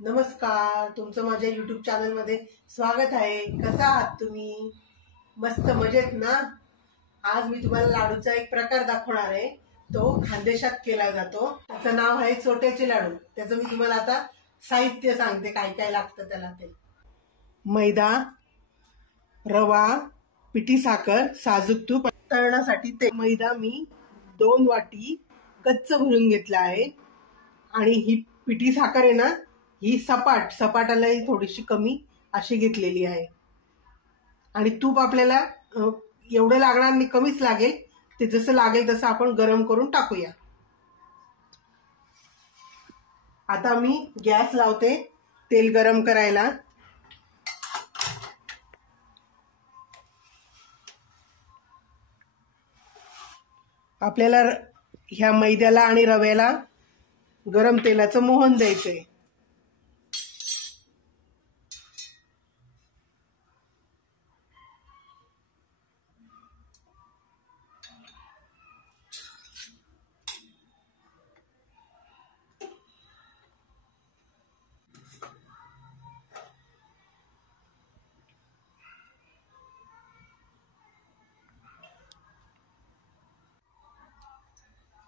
नमस्कार, तुमचं माझ्या YouTube चॅनलमध्ये स्वागत आहे। कसा आहात तुम्ही? मस्त मजेत ना? आज मी तुम्हाला लाडूचा एक प्रकार दाखवणार आहे। तो खानदेशात केला जातो। त्याचं नाव आहे चोट्याचे लाडू। त्याचं मी तुम्हाला आता साहित्य सांगते, काय काय लागतं त्याला। ते मैदा, रवा, पिठी साखर, साजूक तूप, तळण्यासाठी ते मैदा मी 2 वाटी कच्च भरून घेतला आहे आणि ही पिठी साखर आहे ना, ही सपाटाला थोडीशी कमी अशी घेतलेली आहे। आणि तूप आपल्याला एवढं लागणार नाही, कमीच लागेल। ते जसं लागेल तसं आपण गरम करून टाकूया। आता मी गॅस लावते तेल गरम करायला। आपल्याला ह्या मैद्याला आणि रव्याला गरम तेलाचं मोहन द्यायचंय।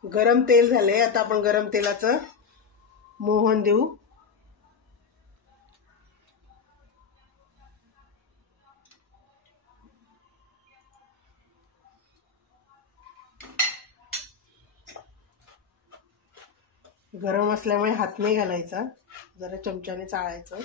गरम तेल झाले, आता आपण गरम तेलाचं मोहन देऊ। गरम असल्यामुळे हात नाही घालायचा, जरा चमच्याने चाळायचं।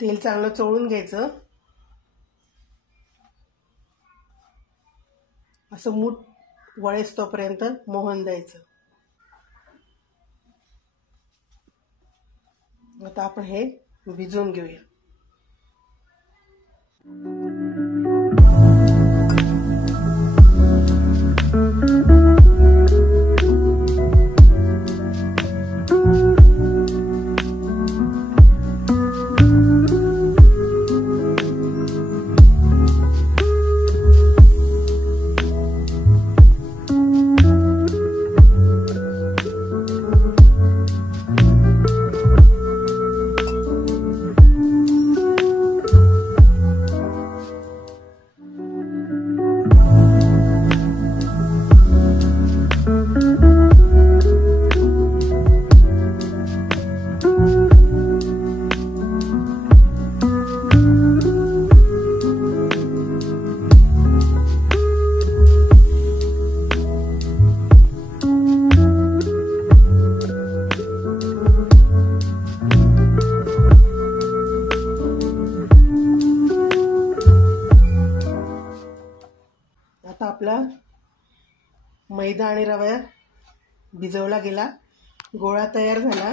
तेल चांगलं चोळून घ्यायचं, असं मूठ वळेस तोपर्यंत मोहन द्यायचं। आता आपण हे भिजवून घेऊया। आता आपला मैदा आणि रवा भिजवला गेला, गोळा तयार झाला।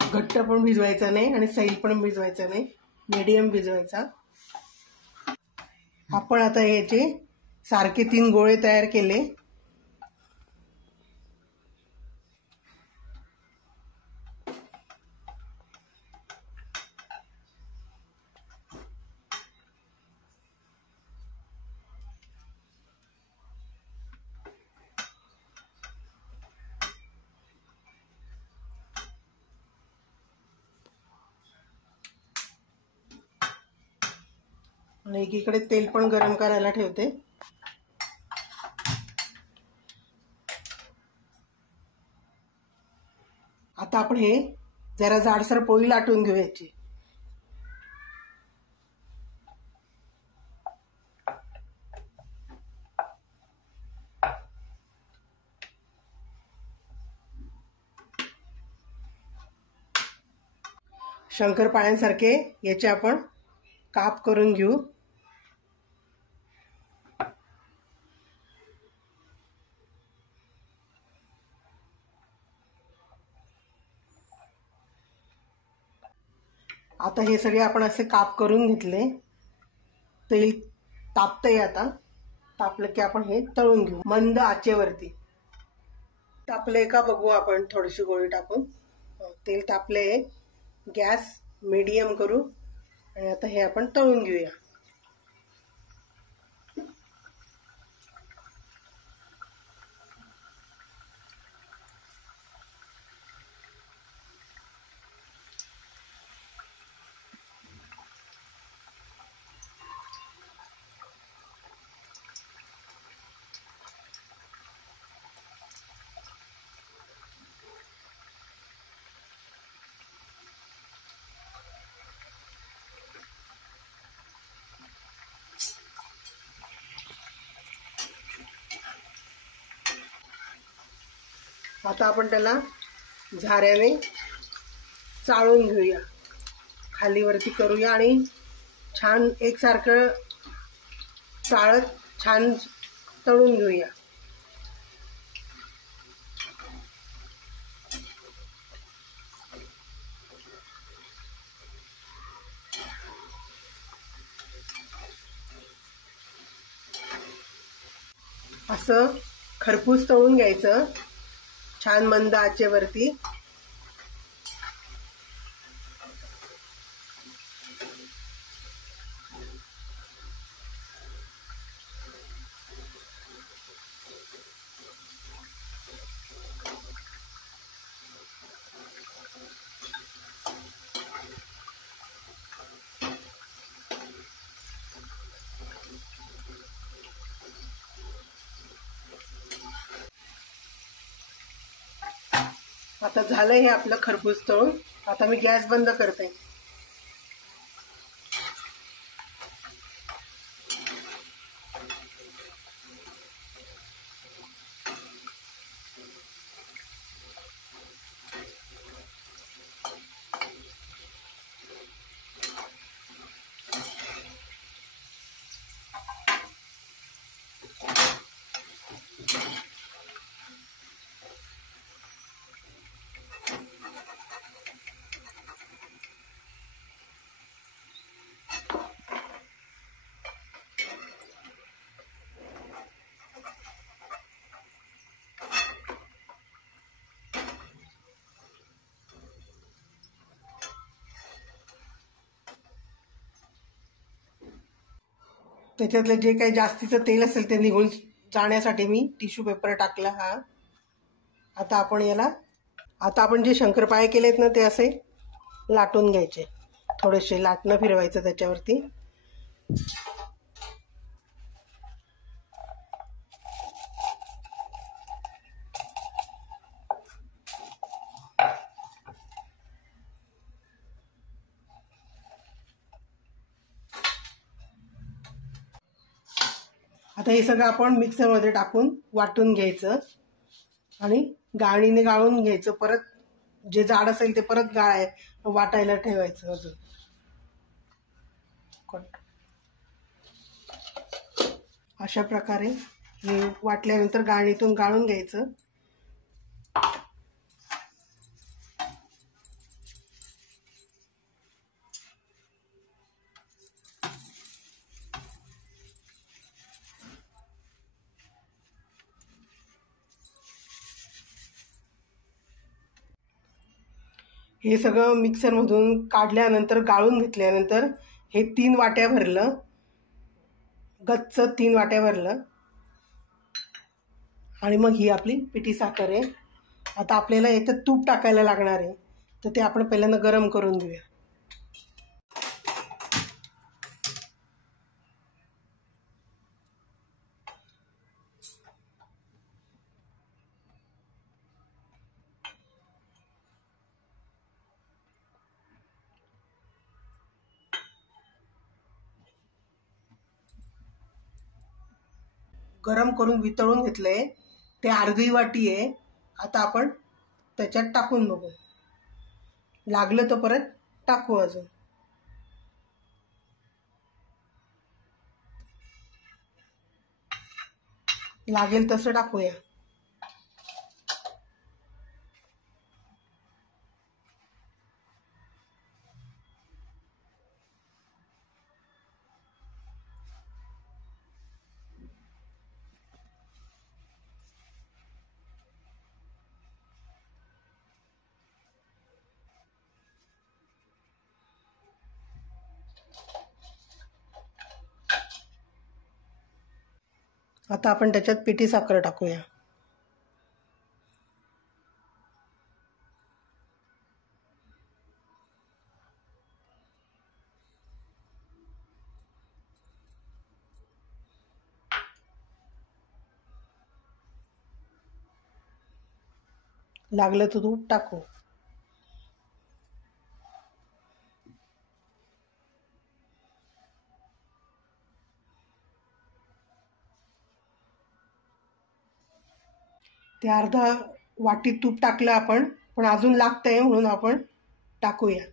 घट्ट पण भिजवायचा नाही आणि सैल पण भिजवायचा नाही, मीडियम भिजवायचा। आपण आता याचे सारखे 3 गोळे तयार केले। आणि एकीकडे तेल पण गरम करायला ठेवते। आता आपण हे जरा जाडसर पोळी लाटून घेऊ याची। शंकरपाळ्यांसारखे याचे आपण काप करून घेऊ. आता हे सगळे आपण असे काप करून घेतले. तेल तापतंय आता. तापलं की आपण हे तळून घेऊ मंद आचेवरती. तापले का बघू आपण थोडीशी गोळी टाकून. तेल तापले. गॅस मीडियम करू आणि आता हे आपण तळून घेऊया. आता आपण त्याला झाऱ्याने चाळून घेऊया. खाली वरती करूया आणि छान एकसारखं चाळत छान तळून घेऊया. असं खरपूस तळून घ्यायचं छान मंद आचेवरती. आता झालं हे आपलं खरपूस तळून. आता मी गॅस बंद करते. त्याच्यातलं जे काही जास्तीचं तेल असेल ते निघून जाण्यासाठी मी टिश्यू पेपर टाकला हा. आता आपण जे शंकरपाळे केलेत ना ते असे लाटून घ्यायचे. थोडेसे लाटणं फिरवायचं त्याच्यावरती. आता हे सगळं आपण मिक्सरमध्ये टाकून वाटून घ्यायचं आणि गाळणीने गाळून घ्यायचं. परत जे जाड असेल ते परत वाटायला ठेवायचं अजून. अशा प्रकारे हे वाटल्यानंतर गाळणीतून गाळून घ्यायचं. हे सगळं मिक्सरमधून काढल्यानंतर गाळून घेतल्यानंतर हे 3 वाट्या भरलं. गच्च 3 वाट्या भरलं आणि मग ही आपली पिठी साखर आहे. आता आपल्याला याच्यात तूप टाकायला लागणार आहे तर ते आपण पहिल्यांदा गरम करून घेऊया. गरम करून वितळून घेतलंय ते अर्धी वाटी आहे. आता आपण त्याच्यात टाकून बघू. लागलं तर परत टाकू अजून. लागेल तसं टाकूया. आता आपण त्याच्यात पिठी साखर टाकूया. लागलं तर तूप टाकू. ते अर्धा वाटी तूप टाकलं आपण, पण अजून लागतंय म्हणून आपण टाकूया.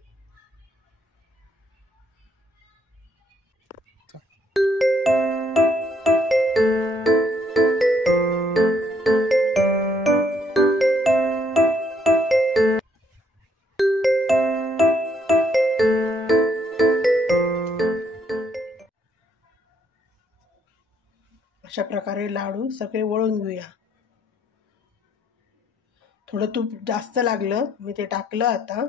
अशा प्रकारे लाडू सगळे वळून घेऊया. थोडं तूप जास्त लागलं, मी ते टाकलं. आता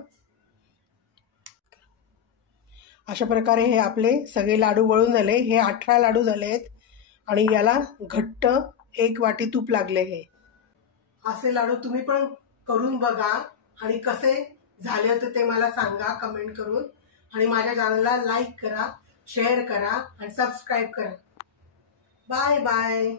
अशा प्रकारे हे आपले सगळे लाडू वळून झाले. हे 18 लाडू झालेत आणि याला घट्ट 1 वाटी तूप लागले. हे असे लाडू तुम्ही पण करून बघा आणि कसे झाले तर ते मला सांगा कमेंट करून. आणि माझ्या चॅनलला लाईक करा, शेअर करा आणि सबस्क्राईब करा. Bye bye.